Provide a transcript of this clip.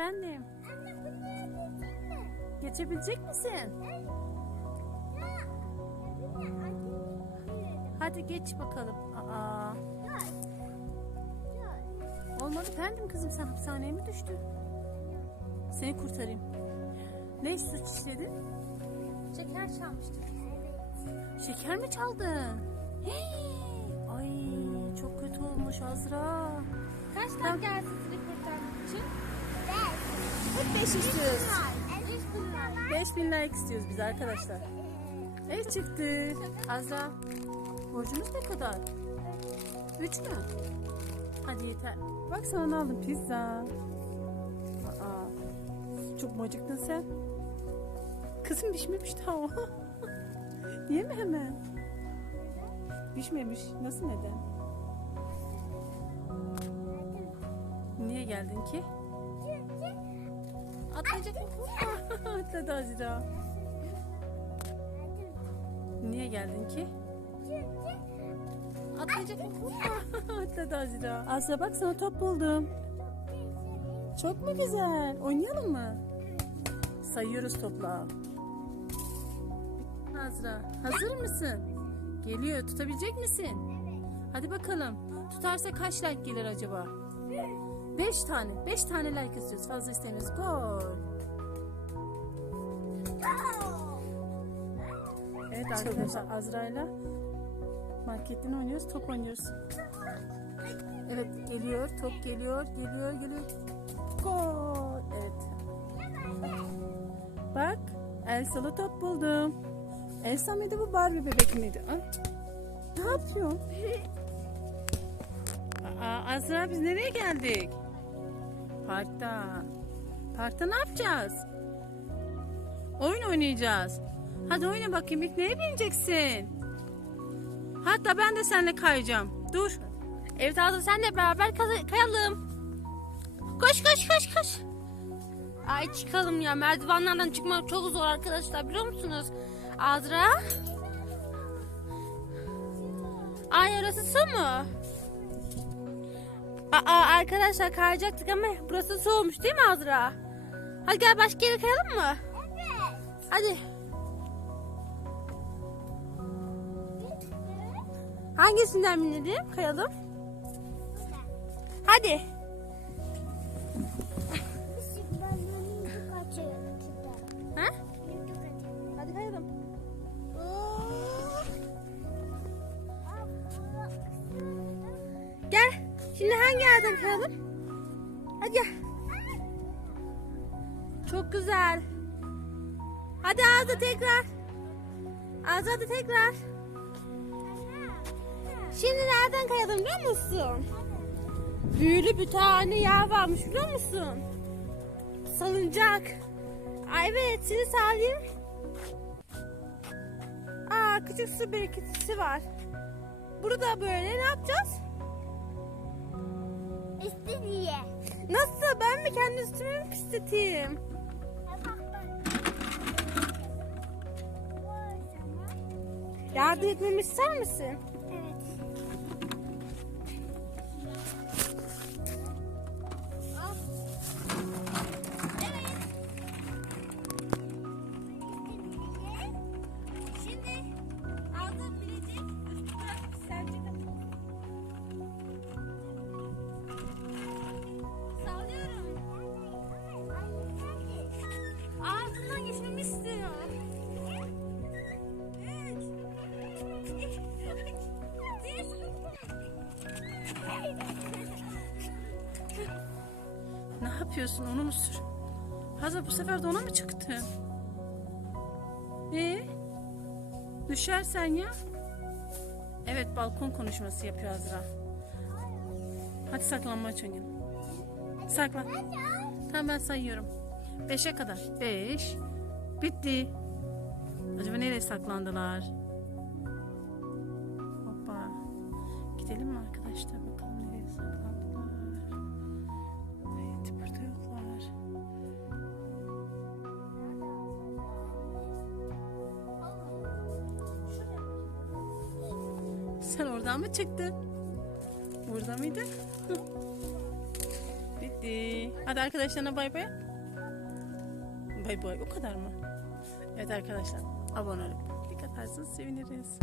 Efendim. Anne yapabilecek mi? Geçebilecek misin? Ya. Anne. Hadi geç bakalım. Aa, olmadı efendim kızım sen hapishaneye mi düştün? Seni kurtarayım. Ne suç işledin? Şeker çalmıştım. Evet. Şeker mi çaldın? Hey! Ay çok kötü olmuş Azra. Kaç dakika gelsin 45 istiyoruz. 5000 like istiyoruz biz arkadaşlar. Evet çıktı. Azra borcumuz ne kadar? 3 mü? Hadi yeter. Bak sana ne aldım pizza. Aa, çok mu sen? Kızım pişmemiş daha o. Niye mi hemen? Pişmemiş. Nasıl neden? Niye geldin ki? Atlayacak mı? Atladı Azra. Niye geldin ki? Atlayacak mı? Atladı Azra. Azra bak sana top buldum. Çok mu güzel? Oynayalım mı? Sayıyoruz topla. Azra hazır mısın? Geliyor tutabilecek misin? Hadi bakalım. Tutarsa kaç like gelir acaba? Beş tane. Beş tane like istiyoruz. Fazla istemiyoruz. Gol. Evet arkadaşlar Azra'yla marketten oynuyoruz. Top oynuyoruz. Evet geliyor. Top geliyor. Geliyor. Geliyor. Gol. Evet. Bak Elsa'lı top buldum. Elsa mıydı bu Barbie bebek miydi? Ay. Ne yapıyorsun? Aa, Azra biz nereye geldik? Parkta. Parkta ne yapacağız? Oyun oynayacağız. Hadi oyna bakayım. İlk neye bineceksin? Hatta ben de seninle kayacağım. Dur. Evet Azra sen de beraber kay- kayalım. Koş koş koş koş. Ay çıkalım ya merdivenlerden çıkmak çok zor arkadaşlar biliyor musunuz? Azra. Ay orası su mu? Aa arkadaşlar kayacaktık ama burası soğumuş değil mi Azra? Hadi gel başka yere kayalım mı? Evet. Hadi. Hangisinden binelim? Kayalım. Hadi. Ha? Hadi kayalım. Şimdi hangi yerden kayalım? Hadi gel. Çok güzel. Hadi Azra tekrar. Hadi tekrar. Şimdi nereden kayalım biliyor musun? Büyülü bir tane yer varmış biliyor musun? Salıncak. Ay evet seni sağlayayım. Aa küçük su birikintisi var. Burada böyle ne yapacağız? İstediği. Nasıl? Ben mi kendi üstüme mi pisleteyim? Yardım etmemi ister misin? İstiyor. Ne yapıyorsun? Onu mu sür? Hazır bu sefer de ona mı çıktın? Ee? Düşersen ya. Evet balkon konuşması yapıyor Azra. Hadi saklanmaç oynayalım. Saklan. Tamam ben sayıyorum. Beşe kadar. Beş. Bitti. Acaba nereye saklandılar? Hoppa. Gidelim mi arkadaşlar? Bakalım nereye saklandılar. Evet burada yoklar. Sen oradan mı çıktın? Burada? Bitti. bitti. Hadi arkadaşlarına bay bay. Bay bay o kadar mı? Evet arkadaşlar abone olup like atarsanız seviniriz.